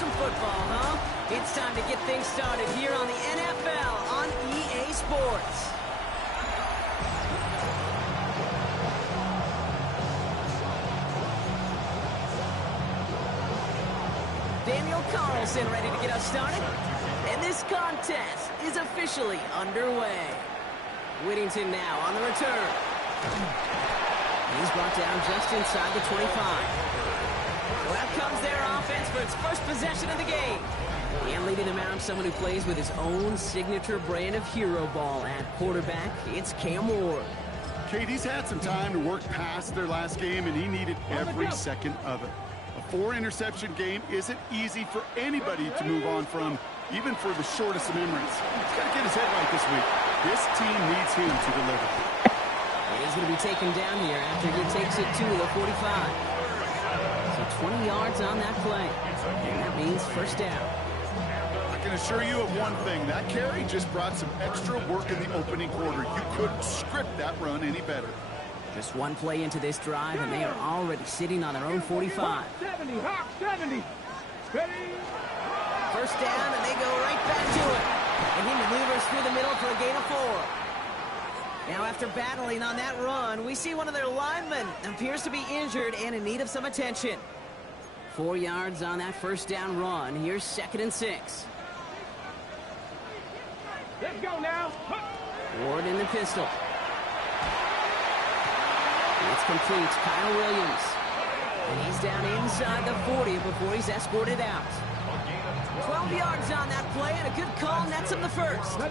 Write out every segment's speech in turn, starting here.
some football, huh? It's time to get things started here on the NFL on EA Sports. Daniel Carlson ready to get us started. And this contest is officially underway. Whittington now on the return. He's brought down just inside the 25. Well, out comes their offense for its first possession of the game. And leading them out, someone who plays with his own signature brand of hero ball at quarterback. It's Cam Ward. Kate, he's had some time to work past their last game, and he needed every second of it. A 4-interception game isn't easy for anybody to move on from, even for the shortest of memories. He's got to get his head right this week. This team needs him to deliver. And he's going to be taken down here after he takes it to the 45. So 20 yards on that play. And that means first down. I can assure you of one thing. That carry just brought some extra work in the opening quarter. You couldn't script that run any better. Just one play into this drive, and they are already sitting on their own 45. 70, hop, 70. Ready? First down, and they go right back to it. And he maneuvers through the middle for a gain of 4. Now, after battling on that run, we see one of their linemen appears to be injured and in need of some attention. 4 yards on that first down run. Here's 2nd and 6. Let's go now. Ward in the pistol. It's complete. Kyle Williams. And he's down inside the 40 before he's escorted out. 12 yards on that play, and a good call nets him the first. So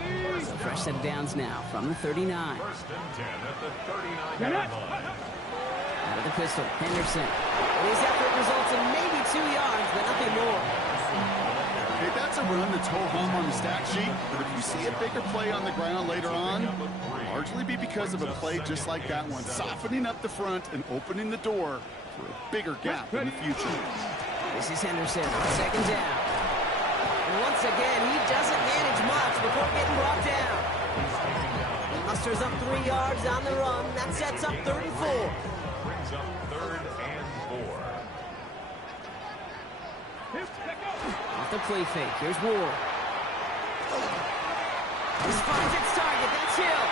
fresh set of downs now from the 39. First and 10 at the 39-yard line. Out of the pistol, Henderson. His effort results in maybe 2 yards, but nothing more. Hey, that's a run that's ho-hum on the stat sheet, but if you see a bigger play on the ground later on, it'll largely be because of a play just like that one, softening up the front and opening the door for a bigger gap in the future. This is Henderson on 2nd down. And once again, he doesn't manage much before getting brought down. He musters up 3 yards on the run. That sets up 3rd and 4. Brings up 3rd and 4. Off the play fake. Here's Ward. This finds its target. That's Hill.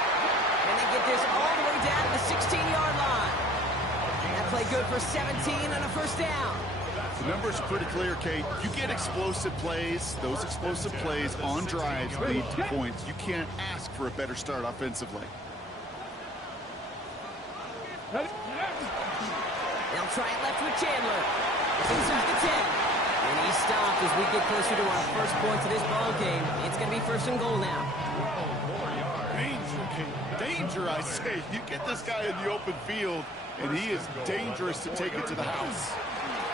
And they get this all the way down to the 16-yard line. That play good for 17 and a first down. The numbers are pretty clear, Kate. You get explosive plays. Those explosive plays on drives lead to points. You can't ask for a better start offensively. They'll try it left with Chandler. It's inside the 10. And he's stopped as we get closer to our first points of this ball game. It's going to be 1st and goal now. Danger, Kate. Danger, I say. You get this guy in the open field, and he is dangerous to take it to the house.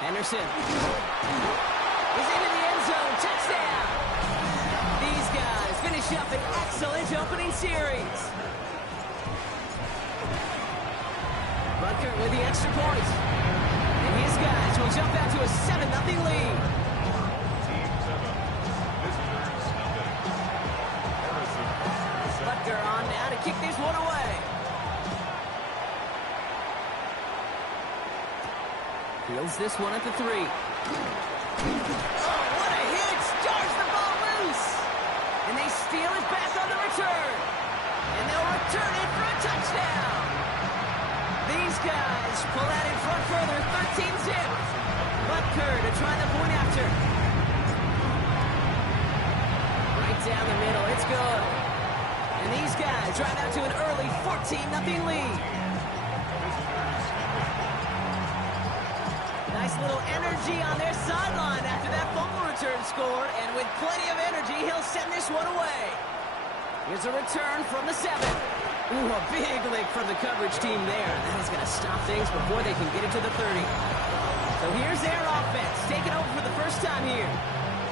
Henderson is into the end zone. Touchdown. These guys finish up an excellent opening series. Butker with the extra point. And his guys will jump out to a 7-0 lead. Butker on now to kick this one away. Fields this one at the 3. Oh, what a hit! Stars the ball loose! And they steal it back on the return. And they'll return it for a touchdown. These guys pull out in front further, 13-zip. Butker to try the point after. Right down the middle, it's good. And these guys drive out to an early 14-0 lead. Nice little energy on their sideline after that fumble return score. And with plenty of energy, he'll send this one away. Here's a return from the 7. Ooh, a big lick from the coverage team there. That is going to stop things before they can get it to the 30. So here's their offense, taking over for the first time here.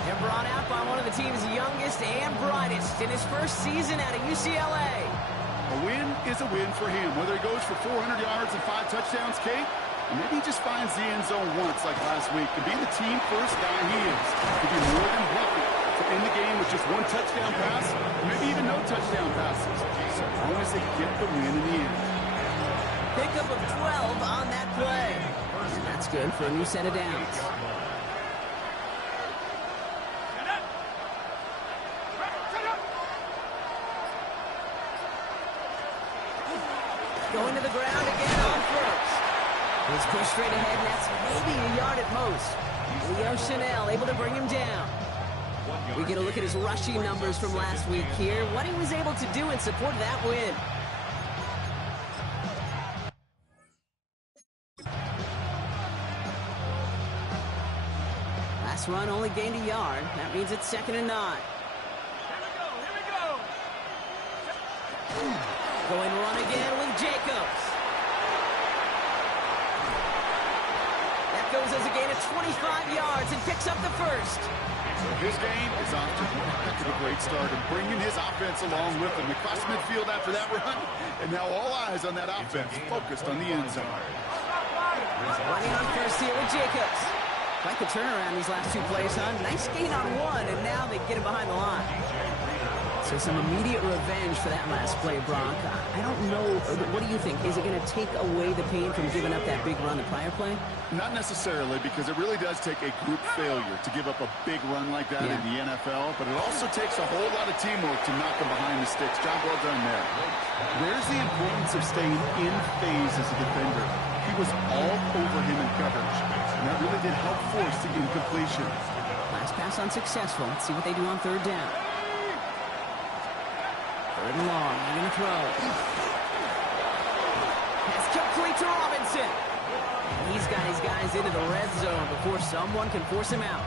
They're brought out by one of the team's youngest and brightest in his first season out of UCLA. A win is a win for him, whether he goes for 400 yards and 5 touchdowns, Kate, or maybe he just finds the end zone once like last week. To be the team first guy he is, to be more than happy to end the game with just 1 touchdown pass, or maybe even no touchdown passes, so long as they get the win in the end. Pickup of 12 on that play. And that's good for a new set of downs. Going to the ground again on first. He's pushed straight ahead, and that's maybe a yard at most. Leo Chanel able to bring him down. We get a look at his rushing numbers from last week here, what he was able to do in support of that win. Last run only gained a yard. That means it's 2nd and 9. Here we go. Going run again with Jacobs. That goes as a gain of 25 yards and picks up the first. So his game is off to one heck of a great start and bringing his offense along with him. Across midfield after that run, and now all eyes on that offense focused on the end zone. Running on first here with Jacobs. Quite the turnaround these last 2 plays, huh? Nice gain on one, and now they get him behind the line. So some immediate revenge for that last play, Brock. I don't know. What do you think? Is it going to take away the pain from giving up that big run the prior play? Not necessarily, because it really does take a group failure to give up a big run like that in the NFL, but it also takes a whole lot of teamwork to knock them behind the sticks. Job well done there. There's the importance of staying in phase as a defender. He was all over him in coverage, and that really did help force the incompletion. Last pass unsuccessful. Let's see what they do on 3rd down. 3rd and long. They're going to throw. Pass complete to Robinson. He's got his guys into the red zone before someone can force him out.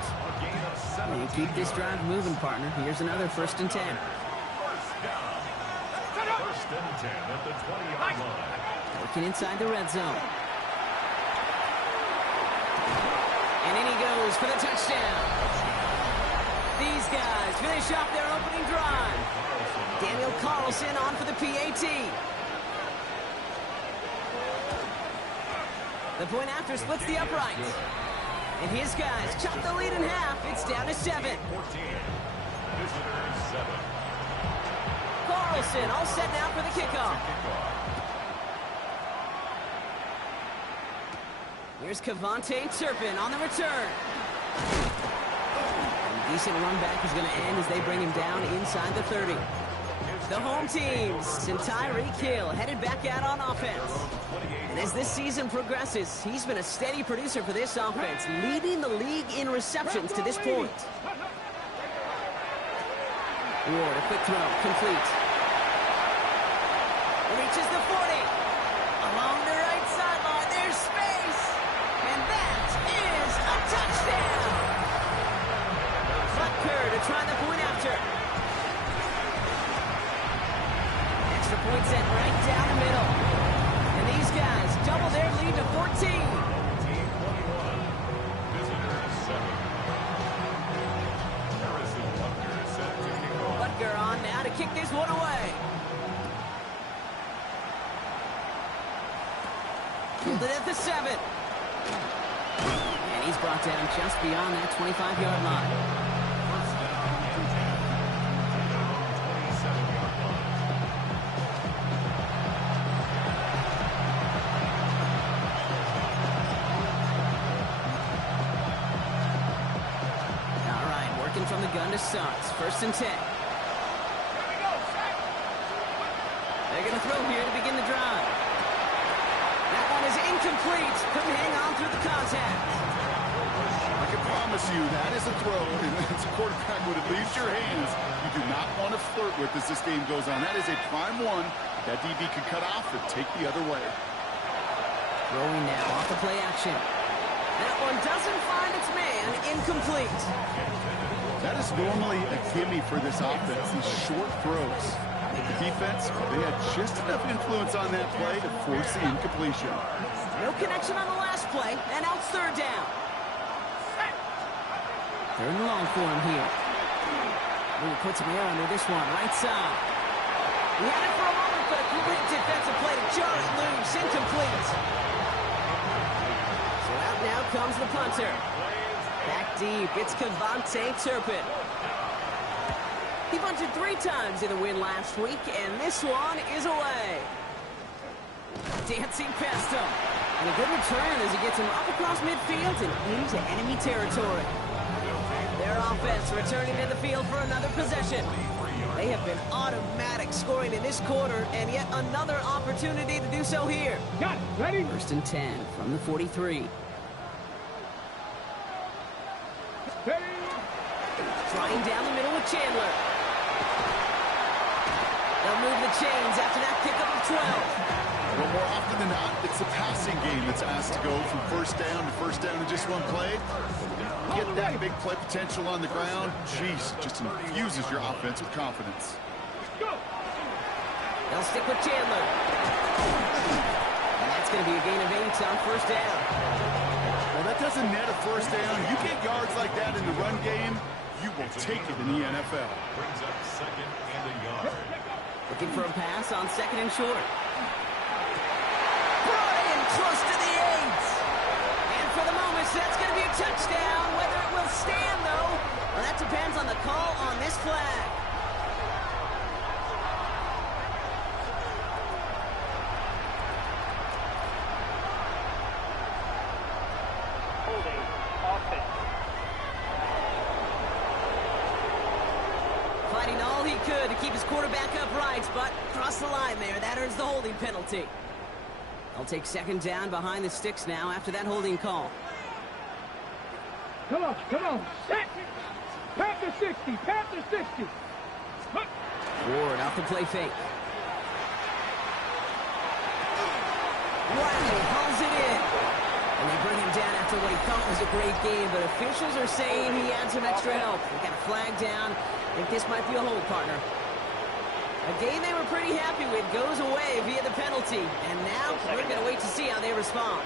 You keep this drive moving, partner. Here's another 1st and 10. 1st and 10 at the 20-yard line. Working inside the red zone. And in he goes for the touchdown. These guys finish off their opening drive. Daniel Carlson on for the PAT. The point after splits the uprights. And his guys chop the lead in half. It's down to 7. 14. Visitors 7. Carlson all set now for the kickoff. Here's Kevontae Turpin on the return. A decent run back is going to end as they bring him down inside the 30. The home teams, and Tyreek Hill headed back out on offense. And as this season progresses, he's been a steady producer for this offense, leading the league in receptions to this point. Ward, a quick throw, complete. Reaches the 40. Along the right sideline, there's space. And that is a touchdown. Butker to try the point after. Extra point sent right down the middle. And these guys double their lead to 14. Team 21. Visitors 7. Harrison Butker is set to kick off. Butker on now to kick this one away. Fielded at the 7. And he's brought down just beyond that 25-yard line. First down and 10. Their own 27-yard line. All right, working from the gun to Suggs. 1st and 10. They're going to throw here to begin the drive. That one is incomplete. Couldn't hang on through the contact. I can promise you that is a throw, and as a quarterback, when it leaves your hands, you do not want to flirt with as this game goes on. That is a prime one that DB can cut off and take the other way. Throwing now off the play action. That one doesn't find its man. Incomplete. That is normally a gimme for this offense, these short throws. The defense, they had just enough influence on that play to force the incompletion. No connection on the last play, and now it's 3rd down. 3rd and long for him here. Ooh, puts him air under this one, right side. He had it for a moment, but a great defensive play to jar it loose. Incomplete. So out now comes the punter. Back deep, it's Kevontae Turpin. He punted 3 times in the win last week, and this one is away. Dancing past him. And a good return as he gets him up across midfield and into enemy territory. Their offense returning to the field for another possession. They They have been automatic scoring in this quarter, and yet another opportunity to do so here. Got it. Ready? 1st and 10 from the 43. Ready? Trying down the middle with Chandler. They'll move the chains after that pickup of 12. Well, more often than not, it's the passing game that's asked to go from first down to first down in just one play. Get that big play potential on the ground. Jeez, just infuses your offense with confidence. Go. They'll stick with Chandler. And that's going to be a gain of 8 on first down. Well, that doesn't net a first down. You get yards like that in the run game, you will take it in the NFL. Brings up 2nd and a yard. Looking for a pass on 2nd and short. Brought in close to the 8. And for the moment, that's going to be a touchdown. Whether it will stand, though, well, that depends on the call on this flag. Holding offense. Fighting all he could to keep his quarterback upright, but crossed the line there. That earns the holding penalty. I'll take 2nd down behind the sticks now after that holding call. Come on. Come on. Set. Panther 60. Panther 60. Look. Ward off the play fake. Wiley hauls it in. And they bring him down after what he thought was a great game, but officials are saying he had some extra help. They got a flag down. I think this might be a hold, partner. A game they were pretty happy with goes away via the penalty. And now we're going to wait to see how they respond.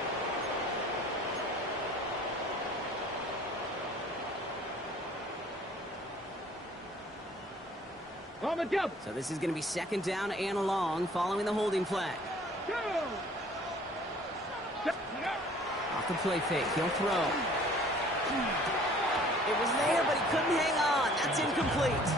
On the double. So this is going to be 2nd down and long following the holding flag. Go. Set. Off the play fake. He'll throw. It was there, but he couldn't hang on. That's incomplete.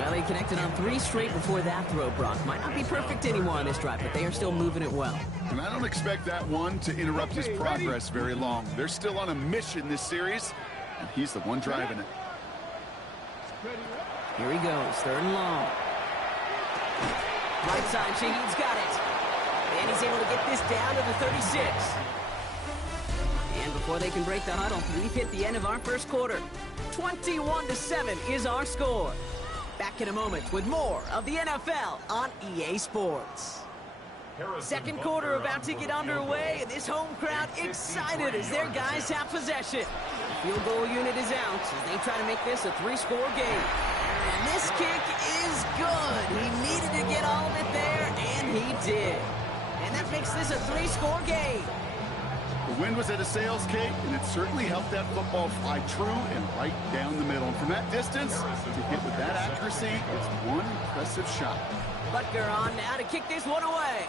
Well, he connected on 3 straight before that throw, Brock. Might not be perfect anymore on this drive, but they are still moving it well. And I don't expect that one to interrupt his progress very long. They're still on a mission this series, and he's the one driving it. Here he goes, 3rd and long. Right side, Shaheed's got it. And he's able to get this down to the 36. And before they can break the huddle, we've hit the end of our first quarter. 21-7 is our score. Back in a moment with more of the NFL on EA Sports. Second quarter about to get underway, and this home crowd excited as their guys have possession. The field goal unit is out as they try to make this a 3-score game. And this kick is good. He needed to get all of it there, and he did. And that makes this a 3-score game. The wind was at a sales, Kate, and it certainly helped that football fly true and right down the middle. And from that distance, to hit with that accuracy is one impressive shot. Butker on now to kick this one away.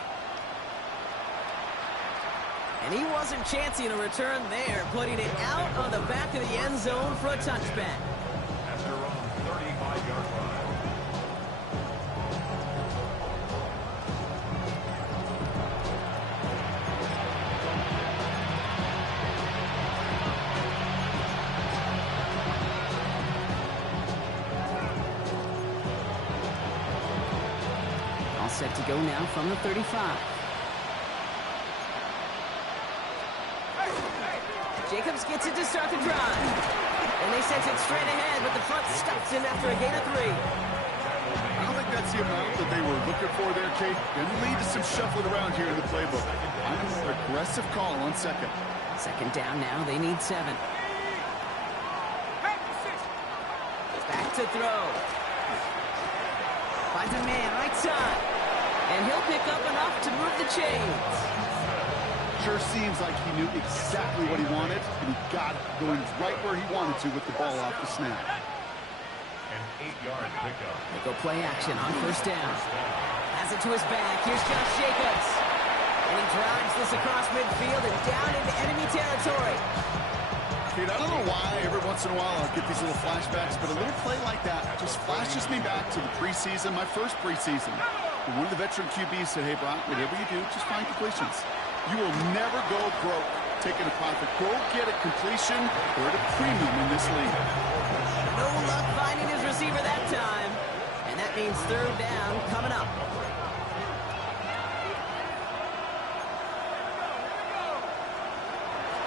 And he wasn't chancing a return there, putting it out on the back of the end zone for a touchback. After a 35-yard run. All set to go now from the 35. Jacobs gets it to start the drive. And they sent it straight ahead, but the front stops him after a gain of 3. I don't think that's the amount that they were looking for there, Kate. Going to lead to some shuffling around here in the playbook. I'm an aggressive call on 2nd. 2nd down now. They need 7. Back to throw. Finds a man right side. And he'll pick up enough to move the chains. Sure seems like he knew exactly what he wanted, and he got it going right where he wanted to with the ball off the snap. An 8-yard pickup. They go play action on 1st down. Has it to his back. Here's Josh Jacobs. And he drives this across midfield and down into enemy territory. Kate, I don't know why every once in a while I'll get these little flashbacks, but a little play like that just flashes me back to the preseason, my first preseason. And one of the veteran QBs said, hey, Brock, whatever you do, just find completions. You will never go broke taking a profit. Go get a completion or at a premium in this league. No luck finding his receiver that time. And means third down coming up.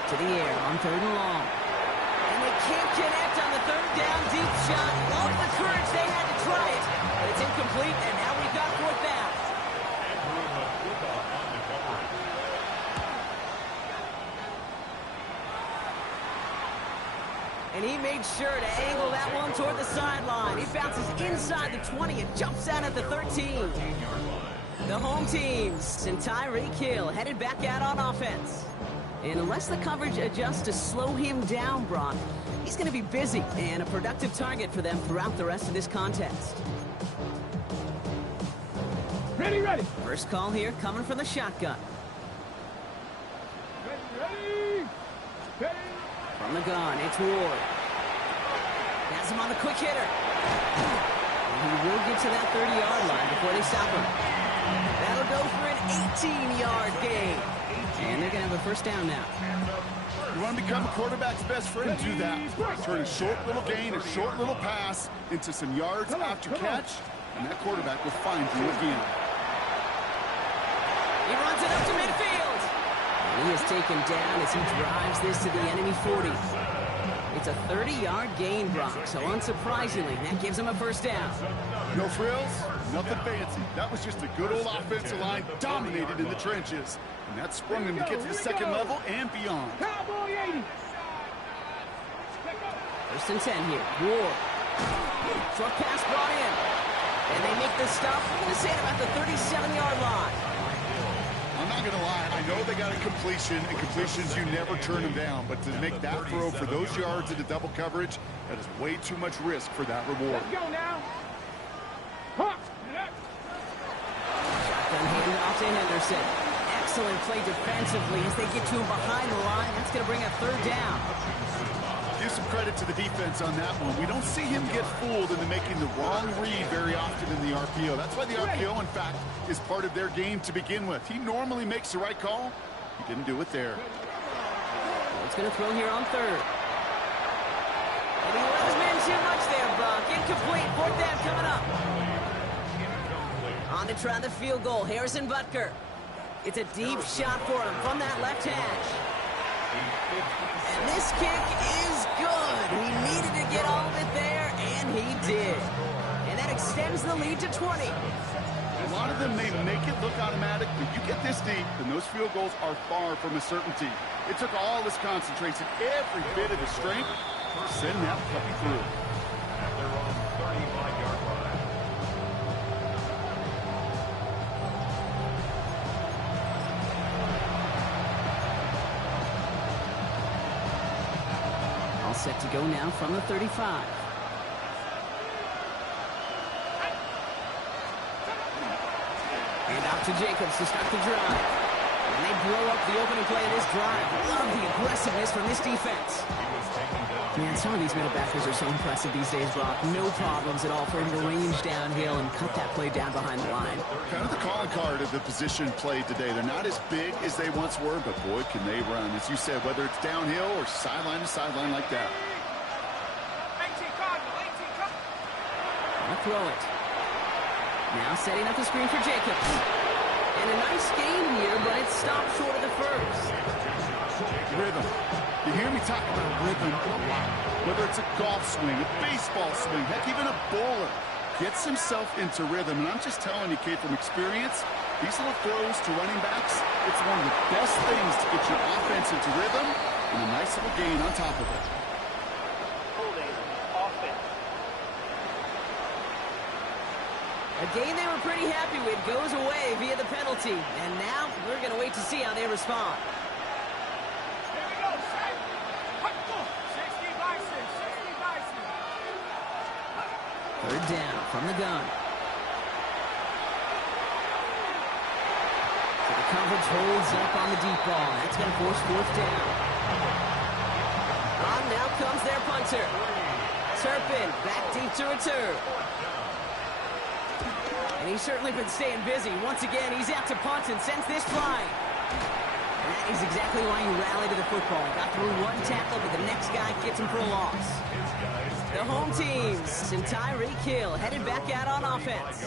To the air on third and long. And they can't connect on the third down deep shot. Love the courage they had to try it. But it's incomplete, and now we've got fourth down. And he made sure to angle that one toward the sideline. He bounces inside the 20 and jumps out at the 13. The home teams and Tyreek Hill headed back out on offense. And unless the coverage adjusts to slow him down, Brock, he's going to be busy and a productive target for them throughout the rest of this contest. Ready, ready. First call here coming from the shotgun. Ready, ready. From the gun, it's Ward. Has him on the quick hitter. And he will get to that 30-yard line before they stop him. That'll go for an 18-yard gain. And they're going to have a first down now. You want to become a quarterback's best friend? Do that. Turn a short little gain, a short little pass into some yards after catch, and that quarterback will find you again. He runs it up to midfield. And he is taken down as he drives this to the enemy 40. It's a 30-yard gain, Brock, so unsurprisingly, that gives him a first down. No frills, nothing fancy. That was just a good old offensive line dominated in the trenches. And that sprung him to get to the second level and beyond. Cowboy 80. First and 10 here. Ward. Short pass brought in. And they make the stop. We're going to say about the 37-yard line. I'm not going to lie. I know they got a completion, and completions, you never turn them down. But to make that throw for those yards into double coverage, that is way too much risk for that reward. Let's go now. Huh. Shotgun handoff to Henderson. Excellent play defensively as they get to him behind the line. That's going to bring a third down. Give some credit to the defense on that one. We don't see him get fooled into making the wrong read very often in the RPO. That's why the RPO, in fact, is part of their game to begin with. He normally makes the right call. He didn't do it there. It's going to throw here on third. And he let his man too much there, Brock. Incomplete. Fourth down coming up. On to try the field goal. Harrison Butker. It's a deep shot for him from that left hash. And this kick is good. He needed to get all of it there, and he did. And that extends the lead to 20. A lot of them may make it look automatic, but you get this deep, and those field goals are far from a certainty. It took all his concentration, every bit of his strength, to send that puppy through. At their own 35-yard line. All set to go now from the 35. And out to Jacobs to start the drive. And they blow up the opening play of this drive. Love the aggressiveness from this defense. Man, some of these middle backers are so impressive these days, Brock. No problems at all for him to range downhill and cut that play down behind the line. Kind of the calling card of the position played today. They're not as big as they once were, but boy, can they run. As you said, whether it's downhill or sideline to sideline like that. I'll throw it. Now setting up the screen for Jacobs. And a nice gain here, but it's stopped short of the first. Rhythm. You hear me talk about rhythm a lot. Whether it's a golf swing, a baseball swing, heck, even a bowler gets himself into rhythm. And I'm just telling you, kid, from experience, these little throws to running backs, it's one of the best things to get your offense into rhythm and a nice little gain on top of it. Holding offense. A game they were pretty happy with goes away via the penalty. And now we're going to wait to see how they respond. Third down from the gun. So the coverage holds up on the deep ball. That's going to force fourth down. On now comes their punter. Turpin back deep to return. And he's certainly been staying busy. Once again, he's out to punt and sends this flying. And That is exactly why he rallied to the football. Got through one tackle, but the next guy gets him for a loss. The home teams and Tyreek Hill headed back out on offense.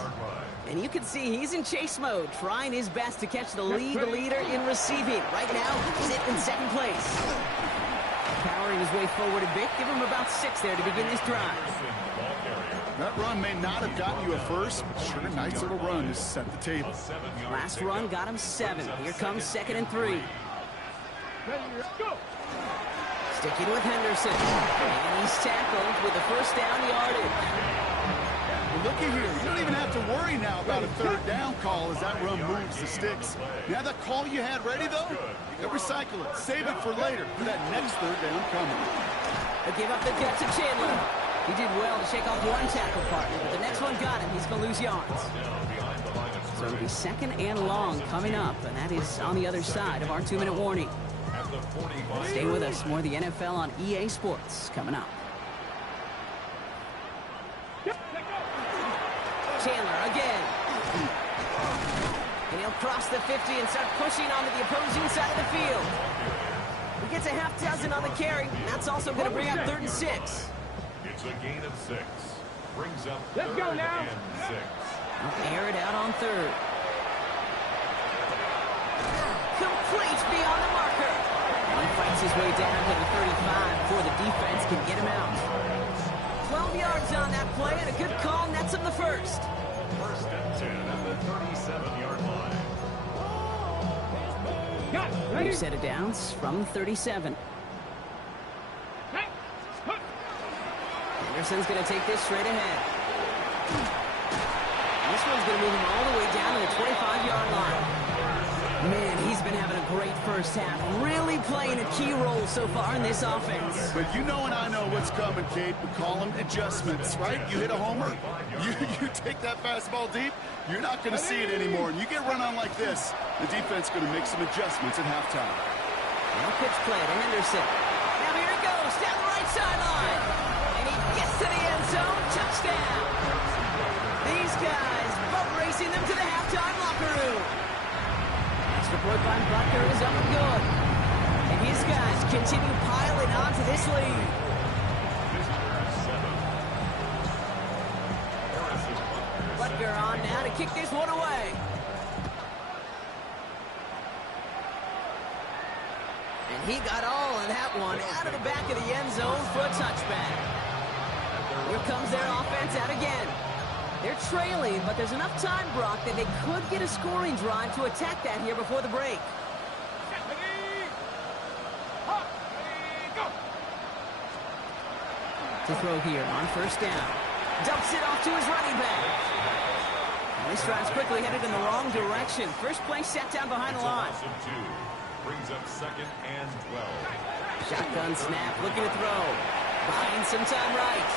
And you can see he's in chase mode, trying his best to catch the leader in receiving. Right now, he's in second place. Powering his way forward a bit, give him about 6 there to begin this drive. That run may not have gotten you a first, but sure, a nice little run to set the table. Last run got him 7. Here comes 2nd and 3. Go. Sticking with Henderson. And he's tackled with the first down yardage. Well, looky here. You don't even have to worry now about a third down call as that run moves the sticks. Now that call you had ready, though, you can recycle it. Save it for later for that next third down coming. They give up the catch to Chandler. He did well to shake off one tackle partner, but the next one got him. He's going to lose yards. So it'll be 2nd and long coming up, and that is on the other side of our 2-minute warning. Stay with us. More of the NFL on EA Sports coming up. Chandler again. And he'll cross the 50 and start pushing onto the opposing side of the field. He gets a half dozen on the carry, and that's also going to bring up 3rd and 6. It's a gain of 6. Brings up Let's go 3rd now. and 6. He'll air it out on 3rd. Complete beyond the marker. He fights his way down to the 35 before the defense can get him out. 12 yards on that play, and a good call nets him the first. 1st and 10 at the 37-yard line. Got it. Ready? New set of downs from 37. Hey. Huh. Anderson's going to take this straight ahead. This one's going to move him all the way down to the 25-yard line. Man, he's been having a great first half. Really playing a key role so far in this offense. But you know and I know what's coming, Kate. We call them adjustments, right? You hit a homer, you take that fastball deep, you're not going to see it anymore. And you get run on like this, the defense going to make some adjustments at halftime. Now pitch play to Henderson. Now here he goes, down the right sideline. And he gets to the end zone. Touchdown. These guys both racing them to the halftime locker room. Extra point by Butker is up and good. And his guys continue piling on to this lead. Butker on now to kick this one away. And he got all of that one out of the back of the end zone for a touchback. Here comes their offense out again. They're trailing, but there's enough time, Brock, that they could get a scoring drive to attack that here before the break. Ready. Hop. Ready. Go. To throw here on 1st down. Dumps it off to his running back. And this drive's quickly headed in the wrong direction. First play set down behind the line. Brings up 2nd and 12. Shotgun snap, looking to throw. Buying some time right.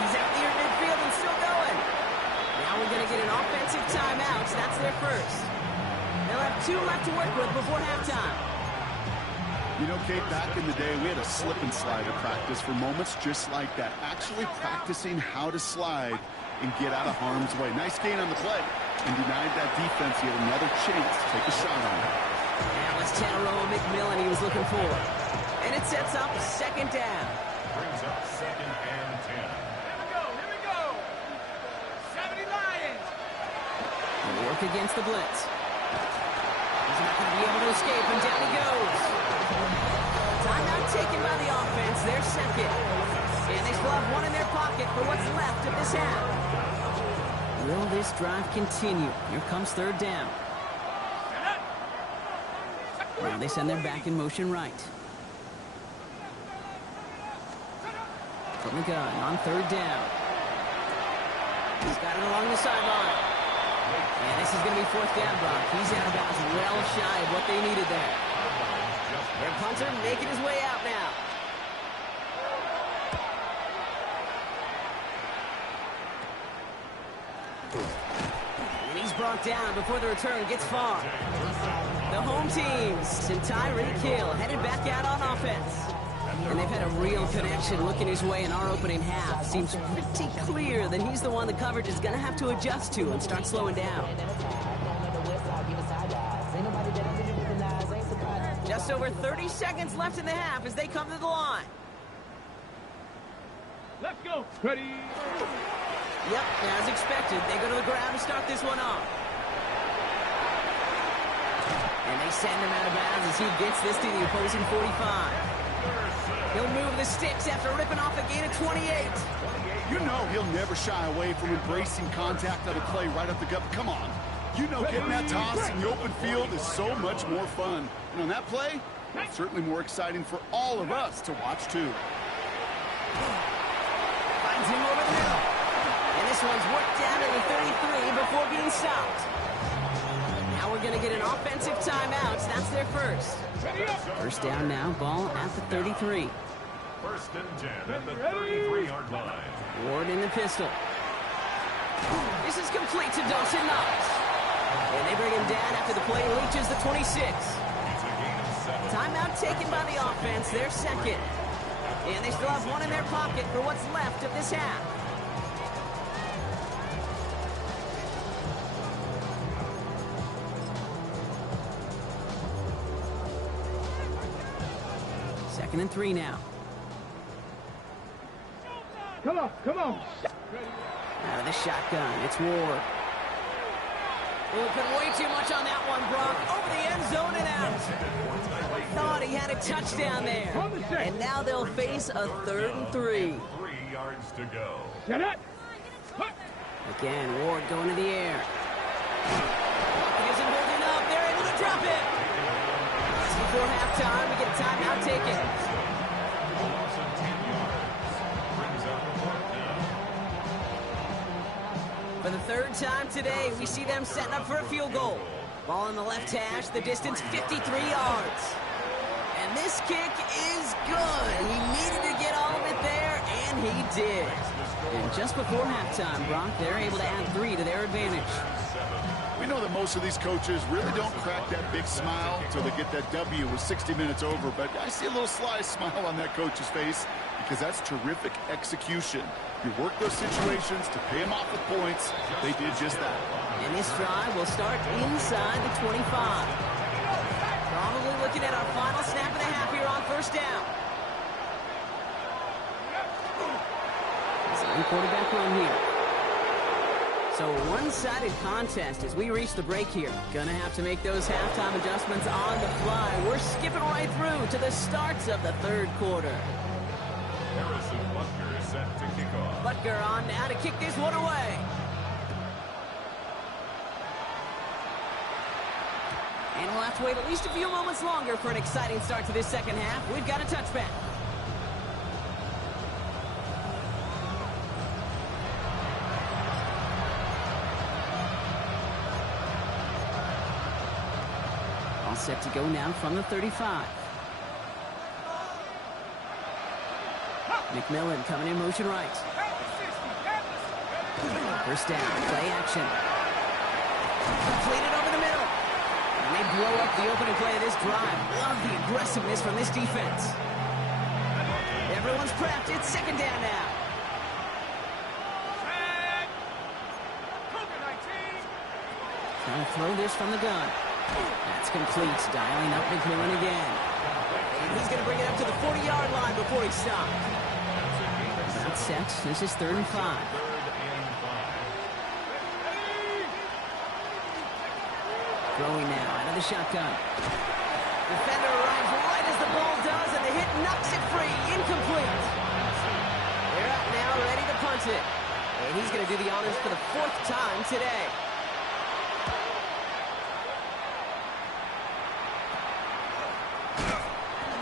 He's out near midfield and still going. Now we're going to get an offensive timeout. That's their first. They'll have 2 left to work with before halftime. You know, Kate, back in the day, we had a slip and slide at practice for moments just like that. Actually practicing how to slide and get out of harm's way. Nice gain on the play and denied that defense yet another chance to take a shot on it. Now it's Tanaroa McMillan he was looking for. And it sets up 2nd down. Brings up 2nd and 10. Here we go. Here we go. 70 Lions. Work against the blitz. He's not going to be able to escape, and down he goes. Timeout taken by the offense. They're second. And they still have one in their pocket for what's left of this half. Will this drive continue? Here comes 3rd down. Now they send their back in motion right. From the gun on 3rd down. He's got it along the sideline. And this is going to be 4th down, Brock. He's out of bounds, well shy of what they needed there. Their punter making his way out now. And he's brought down before the return gets far. The home teams and Tyreek Hill headed back out on offense. And they've had a real connection looking his way in our opening half. Seems pretty clear that he's the one the coverage is going to have to adjust to and start slowing down. Just over 30 seconds left in the half as they come to the line. Let's go. Ready. Yep, as expected, they go to the ground to start this one off. And they send him out of bounds as he gets this to the opposing 45. He'll move the sticks after ripping off a gain of 28. You know he'll never shy away from embracing contact on a play right up the gut. Come on. You know getting that toss in the open field is so much more fun. And on that play, it's certainly more exciting for all of us to watch too. Finds him over the middle. And this one's worked down to the 33 before being stopped. Now we're going to get an offensive timeout. That's their first. First down now, ball at the 33. First and 10 at the 33-yard line. Ward in the pistol. This is complete to Dawson Knox. And they bring him down after the play reaches the 26. It's a gain of 7. Timeout taken by the offense, their second. And they still have one in their pocket for what's left of this half. Second and 3 now. Come on, come on. Out of the shotgun, it's Ward. Oh, put way too much on that one, Brock. Over the end zone and out. Thought he had a touchdown there. And now they'll face a 3rd and 3. 3 yards to go. Set it. Again, Ward going to the air. He isn't holding up. They're able to drop it. Just before halftime, we get a timeout taken. Loss of 10 yards. Brings up the fourth down. For the 3rd time today, we see them setting up for a field goal. Ball in the left hash, the distance 53 yards. And this kick is good. He needed to get all of it there, and he did. And just before halftime, Brock, they're able to add 3 to their advantage. We know that most of these coaches really don't crack that big smile until they get that W with 60 minutes over, but I see a little sly smile on that coach's face because that's terrific execution. You work those situations to pay them off with points. They did just that. And this drive will start inside the 25. Probably looking at our final snap and a half here on first down. Same quarterback run here. So a one-sided contest as we reach the break here. Gonna have to make those halftime adjustments on the fly. We're skipping right through to the starts of the 3rd quarter. Harrison Butker is set to kick off. Butker on now to kick this one away. And we'll have to wait at least a few moments longer for an exciting start to this second half. We've got a touchback. All set to go now from the 35. McMillan coming in motion right. First down, play action. Completed over the middle. And they blow up the opening play of this drive. Love the aggressiveness from this defense. Everyone's prepped. It's second down now. Trying to throw this from the gun. That's complete. Dialing up McMillan again. And he's going to bring it up to the 40-yard line before he stopped. That's set. This is 3rd and 5. 3rd and 5. Throwing now out of the shotgun. Defender arrives right as the ball does, and the hit knocks it free. Incomplete. They're out now, ready to punt it. And he's going to do the honors for the 4th time today.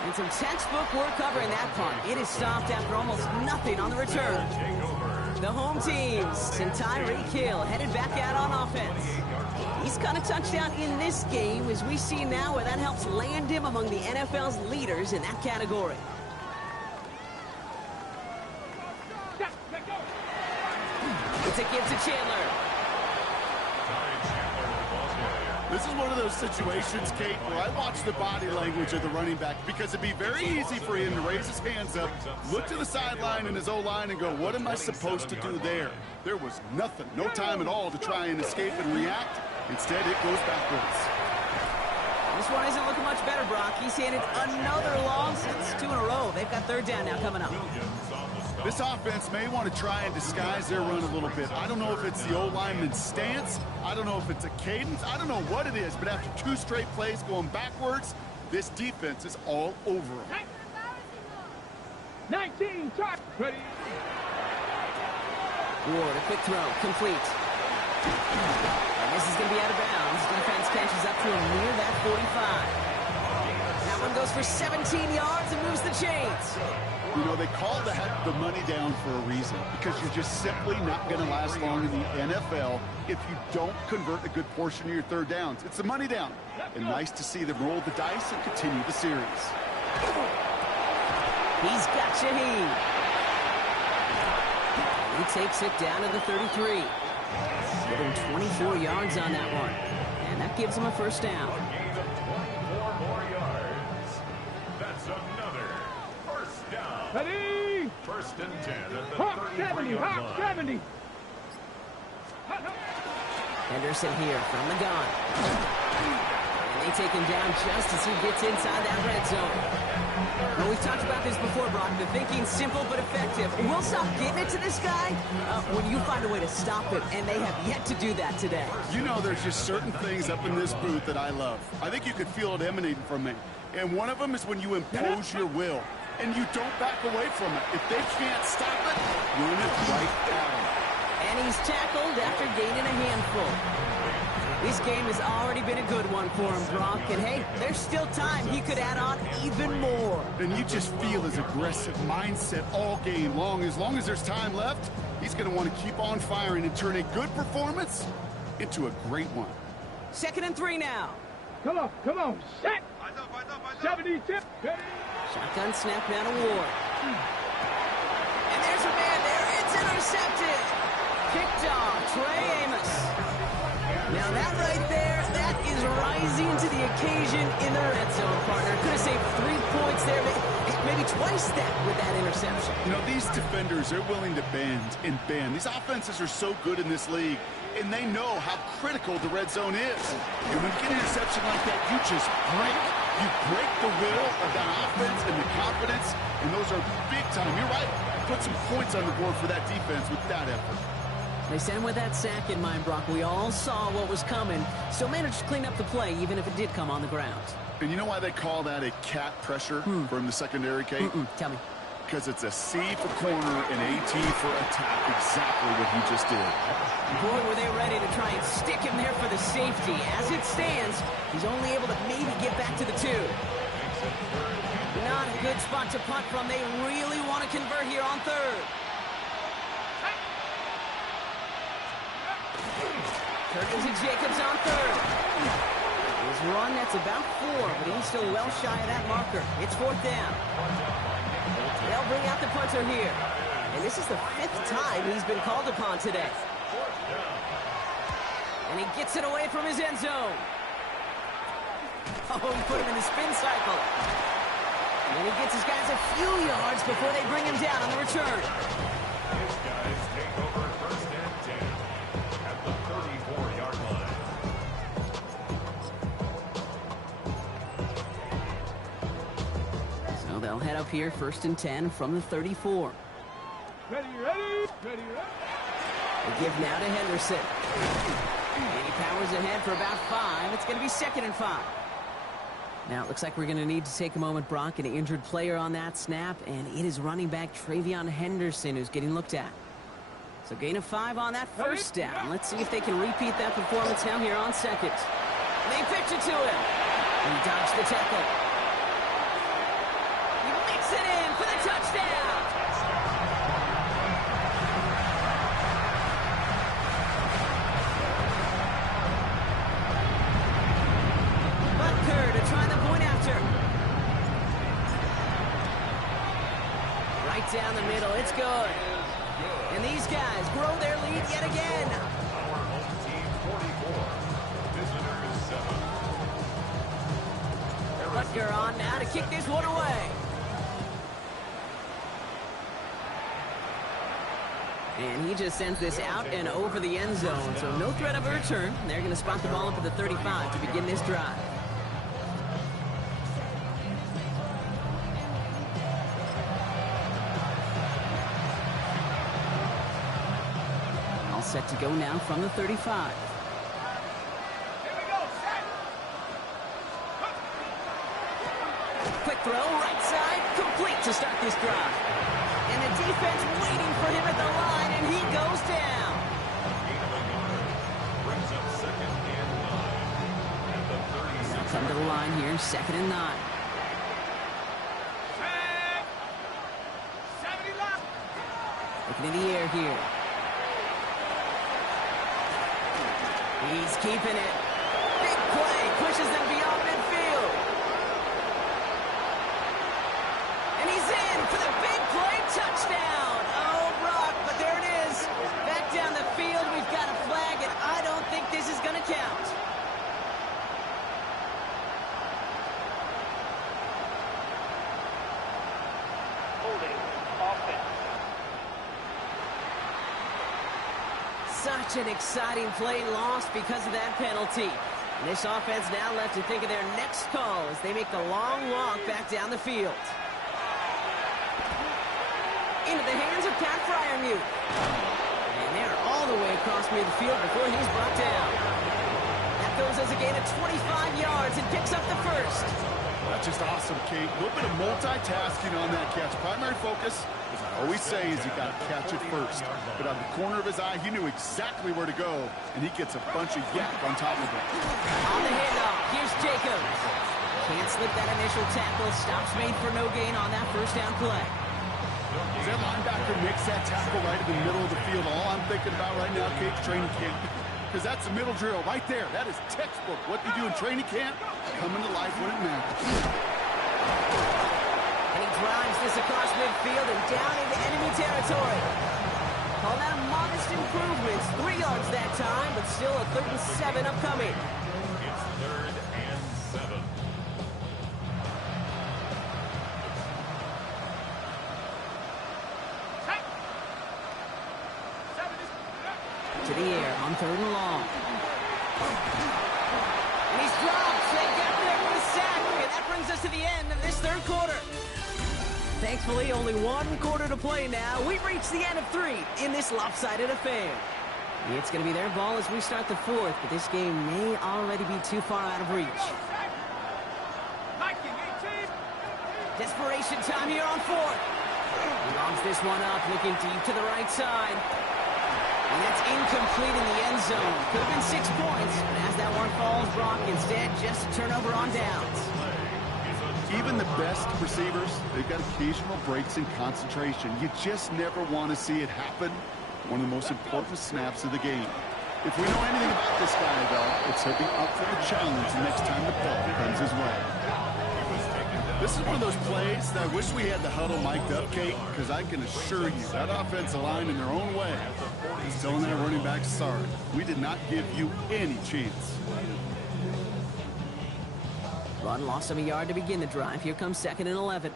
And some textbook work covering that punt. It is stopped after almost nothing on the return. The home teams and Tyreek Hill headed back out on offense. He's got a touchdown in this game, as we see now where that helps land him among the NFL's leaders in that category. It's a give to Chandler. This is one of those situations, Kate, where I watch the body language of the running back because it'd be very easy for him to raise his hands up, look to the sideline in his O-line and go, what am I supposed to do there? There was nothing, no time at all to try and escape and react. Instead, it goes backwards. This one isn't looking much better, Brock. He's handed another long since 2 in a row. They've got third down now coming up. This offense may want to try and disguise their run a little bit. I don't know if it's the O-lineman's stance. I don't know if it's a cadence. I don't know what it is, but after 2 straight plays going backwards, this defense is all over them. 19, touch. Ready. Ward, a quick throw, complete. And this is going to be out of bounds. Defense catches up to him near that 45. That one goes for 17 yards and moves the chains. You know, they call that the money down for a reason, because you're just simply not going to last long in the NFL if you don't convert a good portion of your third downs. It's the money down. And nice to see them roll the dice and continue the series. He's got Shaheed. He takes it down to the 33. Give him 24 yards on that one. And that gives him a first down. Gain of 24 more yards. That's another first down. Ready. First and 10 at the Hawk 70, 33-yard Hawk line. 70. Henderson here from the gun. And they take him down just as he gets inside that red zone. Well, we've talked about this before, Brock. The thinking's simple but effective. We'll stop getting it to this guy when you find a way to stop it, and they have yet to do that today. You know, there's just certain things up in this booth that I love. I think you could feel it emanating from me. And one of them is when you impose your will, and you don't back away from it. If they can't stop it, run it right at them. And he's tackled after gaining a handful. This game has already been a good one for him, Brock. And, hey, there's still time. He could add on even more. And you just feel his aggressive mindset all game long. As long as there's time left, he's going to want to keep on firing and turn a good performance into a great one. 2nd and 3 now. Come on, set. 70 tip. Ready. Shotgun snap now to Ward. And there's a man there. It's intercepted. Picked off Trey Amos. Now that right there, that is rising to the occasion in the red zone, partner. Could have saved 3 points there, maybe twice that with that interception. You know, these defenders, they're willing to bend and bend. These offenses are so good in this league, and they know how critical the red zone is. And when you get an interception like that, you just break. You break the will of that offense and the confidence, and those are big time. You're right. Put some points on the board for that defense with that effort. They sent him with that sack in mind, Brock. We all saw what was coming. Still managed to clean up the play, even if it did come on the ground. And you know why they call that a cat pressure from the secondary, Kate? Tell me. Because it's a C for corner and AT for attack. Exactly what he just did. Boy, were they ready to try and stick him there for the safety. As it stands, he's only able to maybe get back to the 2. Not a good spot to punt from. They really want to convert here on 3rd. Turkins and Jacobs on 3rd. His run, that's about 4, but he's still well shy of that marker. It's 4th down. They'll bring out the punter here. And this is the 5th time he's been called upon today. And he gets it away from his end zone. Oh, he put him in the spin cycle. And he gets his guys a few yards before they bring him down on the return. His guys take over first and 10 at the 34-yard line. So they'll head up here, 1st and 10 from the 34. Ready. They give now to Henderson. And he powers ahead for about 5. It's going to be 2nd and 5. Now, it looks like we're going to need to take a moment, Brock. An injured player on that snap, and it is running back Travion Henderson who's getting looked at. So gain of 5 on that first down. Let's see if they can repeat that performance now here on 2nd. They pitch it to him. And he dodged the tackle. He makes it in for the touchdown. Butker to try the point after. Right down the middle. It's good. And these guys grow their lead yet again. Our home team 44, visitors 7. Butker on now to kick this one away. And he just sends this out and over the end zone, so no threat of a return. They're going to spot the ball up at the 35 to begin this drive. set to go now from the 35. Quick throw, right side, complete to start this drive. And the defense waiting for him at the line, and he goes down. Brings up second and 9 at the 36. Now come to the line here, 2nd and 9. Looking in the air here. He's keeping it. Big play, pushes them beyond midfield. And he's in for the big play touchdown. Oh, Brock, but there it is. Back down the field, we've got a flag, and I don't think this is going to count. Holding offense. Such an exciting play lost because of that penalty. And this offense now left to think of their next call as they make the long walk back down the field. Into the hands of Pat Freiermuth. And they're all the way across midfield before he's brought down. That goes as a gain of 25 yards and picks up the first. That's just awesome, Kate. A little bit of multitasking on that catch. Primary focus, as I always say, is you got to catch it first. But out of the corner of his eye, he knew exactly where to go, and he gets a bunch of yak on top of it. On the handoff, here's Jacobs. Can't slip that initial tackle. Stops made for no gain on that first down play. As that linebacker makes that tackle right in the middle of the field, all I'm thinking about right now, Kate, training camp. Because that's a middle drill right there. That is textbook. What you do in training camp, coming to life when it matters. And he drives this across midfield and down into enemy territory. Call that a modest improvement. 3 yards that time, but still a 3rd and 7 upcoming. It's 3rd and 7. To the air on 3rd and long. And he's dropped. They get there for the sack. And that brings us to the end of this 3rd quarter. Thankfully, only 1 quarter to play now. We've reached the end of 3 in this lopsided affair. It's going to be their ball as we start the 4th, but this game may already be too far out of reach. Desperation time here on 4th. He logs this one up, looking deep to the right side. And that's incomplete in the end zone. Could have been 6 points, but as that one falls, Brock, instead just a turnover on downs. Even the best receivers, they've got occasional breaks in concentration. You just never want to see it happen. One of the most important snaps of the game. If we know anything about this guy, though, it's he'll be up for the challenge the next time the ball comes his way. This is one of those plays that I wish we had the huddle mic'd up, Kate, because I can assure you that offensive line in their own way is telling that running back, sorry, we did not give you any chance. Run loss of a yard to begin the drive. Here comes 2nd and 11.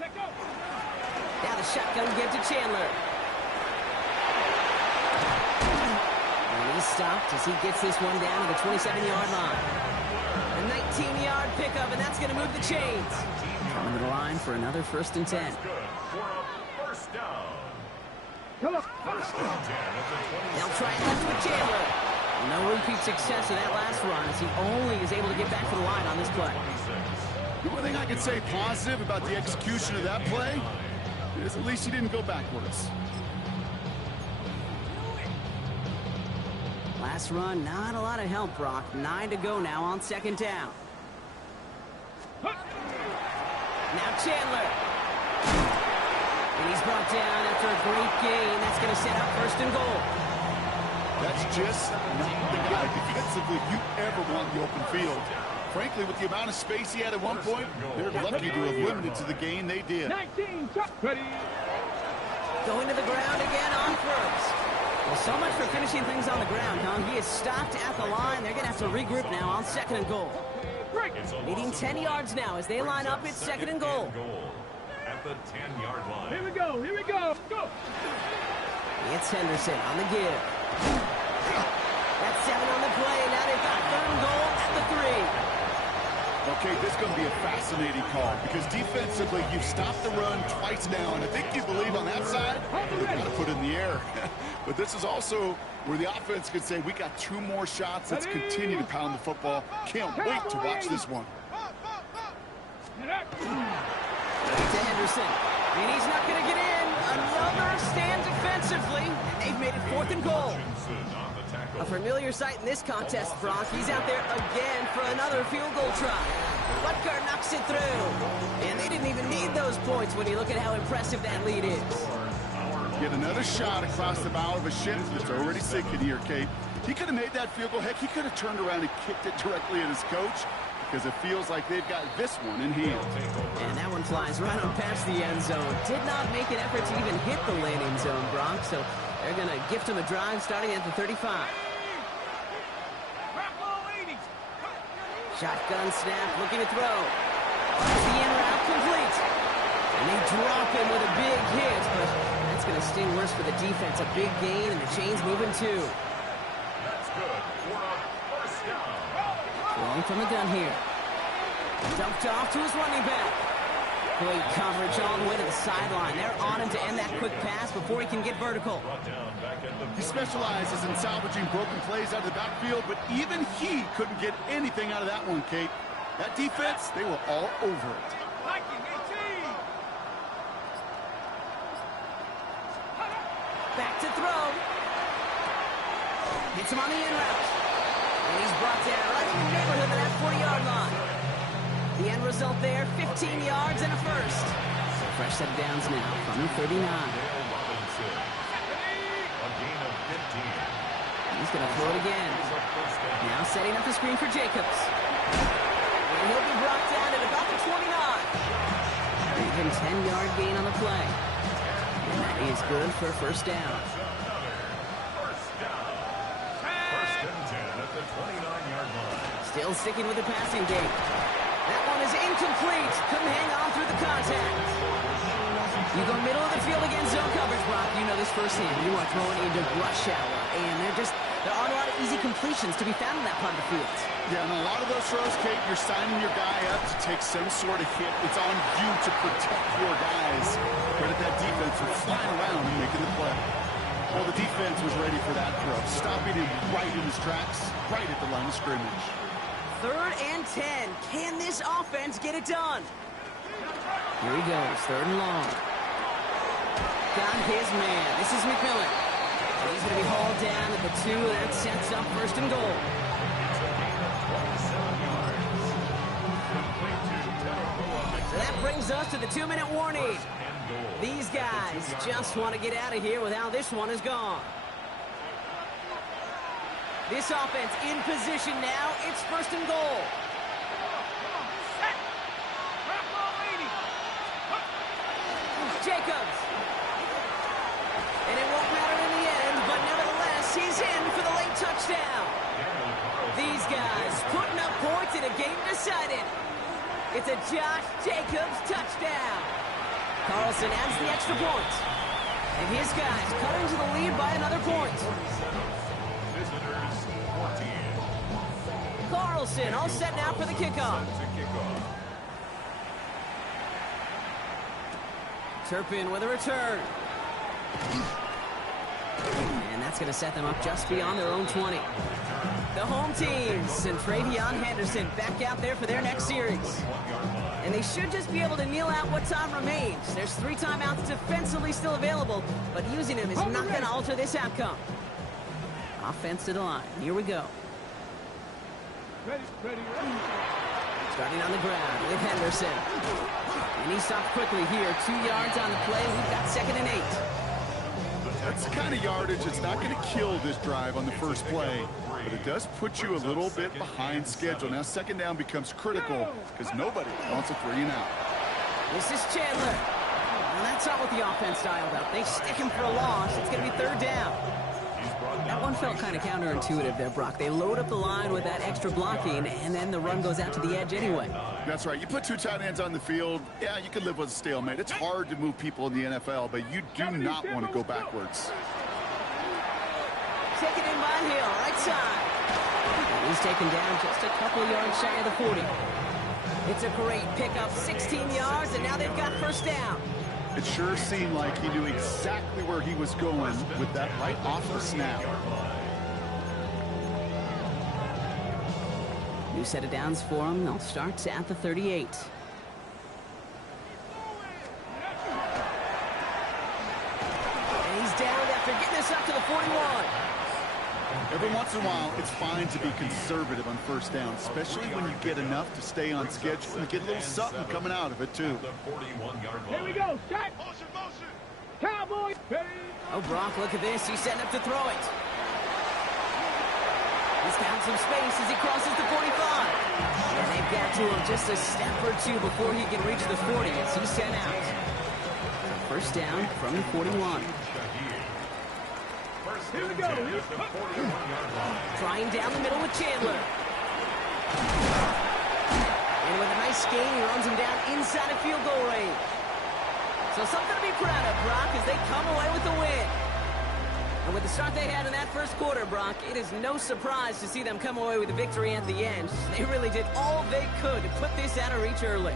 Now the shotgun give to Chandler. And he's stopped as he gets this one down to the 27-yard line. A 19-yard pickup, and that's going to move the chains. Coming to the line for another 1st and 10. Good for a first down. Come on. First and 10 at the 20. They'll try it left with Chandler. No repeat success of that last run as he only is able to get back to the line on this play. The one thing I can say positive about the execution of that play is at least he didn't go backwards. Last run, not a lot of help, Brock. 9 to go now on 2nd down. Now Chandler. And he's brought down after a great gain. That's going to set up 1st and goal. That's just not the guy defensively you ever want in the open field. Frankly, with the amount of space he had at one point, they're lucky to have limited to the gain they did. 19, top, ready. Going to the ground again on 1st. Well, so much for finishing things on the ground, huh? He is stopped at the line. They're going to have to regroup now on 2nd and goal. Needing 10 yards now as they line up. It's 2nd and goal. At the 10-yard line. Here we go, here we go, go. It's Henderson on the give. That's 7 on the play. Now they've got 3rd and goal at the 3. Well, Okay, this is going to be a fascinating call because defensively, you've stopped the run twice now, and I think you believe on that side, they've got to put it in the air. But this is also where the offense could say, we got 2 more shots. Let's continue to pound the football. Can't wait to watch this one. To Henderson, and he's not going to get in. Another stand defensively, and they've made it 4th and goal. A familiar sight in this contest, Brock. He's out there again for another field goal try. Butker knocks it through. And they didn't even need those points when you look at how impressive that lead is. Get another shot across the bow of a ship that's already sinking here, Kate. He could have made that field goal. Heck, he could have turned around and kicked it directly at his coach because it feels like they've got this one in hand. And that one flies right on past the end zone. Did not make an effort to even hit the landing zone, Brock. So they're going to gift him a drive starting at the 35. Shotgun snap, looking to throw. That's the in route complete. And they drop him with a big hit, but that's going to sting worse for the defense. A big gain, and the chain's moving too. That's good for a first down. Throwing from the gun here. Dumped off to his running back. Great coverage all the way to the sideline. They're on him to end that quick pass before he can get vertical. Brought down back at the He specializes in salvaging broken plays out of the backfield, but even he couldn't get anything out of that one, Kate. That defense, they were all over it. Back to throw. Hits him on the in route. And he's brought down right in the neighborhood of that 40-yard line. The end result there, 15 yards and a first. So fresh set of downs now from the 39. Dale Robinson. A gain of 15. He's going to throw it again. Now setting up the screen for Jacobs. And he'll be brought down at about the 29. Even 10-yard gain on the play. And that is good for a first down. First down. First and 10 at the 29-yard line. Still sticking with the passing game. That one is incomplete. Couldn't hang on through the contact. You go middle of the field against zone coverage, Brock. You know this firsthand. You are throwing into rush hour. And there aren't a lot of easy completions to be found in that part of the field. Yeah, and a lot of those throws, Kate, you're signing your guy up to take some sort of hit. It's on you to protect your guys. But at that defense was flying around and making the play. Well, the defense was ready for that throw, stopping him right in his tracks, right at the line of scrimmage. 3rd and 10. Can this offense get it done? Here he goes, 3rd and long. Got his man. This is McMillan. And he's going to be hauled down at the 2, and that sets up 1st and goal. So that brings us to the 2-minute warning. These guys just want to get out of here with how this one has gone. This offense in position now. It's 1st and goal. Jacobs. And it won't matter in the end, but nevertheless, he's in for the late touchdown. These guys putting up points in a game decided. It's a Josh Jacobs touchdown. Carlson adds the extra point. And his guys cut into the lead by another point. Visitors 14. Carlson all set now for the kickoff. To kick off. Turpin with a return. And that's going to set them up just beyond their own 20. The home teams and Travion Henderson back out there for their next series. And they should just be able to kneel out what time remains. There's 3 timeouts defensively still available, but using them is not going to alter this outcome. Offense to the line. Here we go. Starting on the ground with Henderson. And he stopped quickly here. 2 yards on the play. We've got 2nd and 8. That's the kind of yardage that's not going to kill this drive on the first play, but it does put you a little bit behind schedule. Now 2nd down becomes critical because nobody wants a 3 and out. This is Chandler. And that's not what the offense dialed up. They stick him for a loss. It's going to be 3rd down. That one felt kind of counterintuitive there, Brock. They load up the line with that extra blocking, and then the run goes out to the edge anyway. That's right. You put 2 tight ends on the field, yeah, you can live with a stalemate. It's hard to move people in the NFL, but you do not want to go backwards. Taken in by Hill, right side. And he's taken down just a couple yards shy of the 40. It's a great pickup, 16 yards, and now they've got first down. It sure seemed like he knew exactly where he was going with that right off the snap. New set of downs for him. They'll start at the 38. And he's down after getting this up to the 41. Every once in a while, it's fine to be conservative on first down, especially when you get enough to stay on schedule and get a little something coming out of it, too. Here we go. Shot. Cowboy. Oh, Brock, look at this. He's setting up to throw it. He's found some space as he crosses the 45. And they've got to him just a step or two before he can reach the 40 as he's sent out. First down from the 41. Here we go. Trying down the middle with Chandler. And with a nice gain, he runs him down inside of field goal range. So something to be proud of, Brock, as they come away with the win. And with the start they had in that first quarter, Brock, it is no surprise to see them come away with a victory at the end. They really did all they could to put this out of reach early.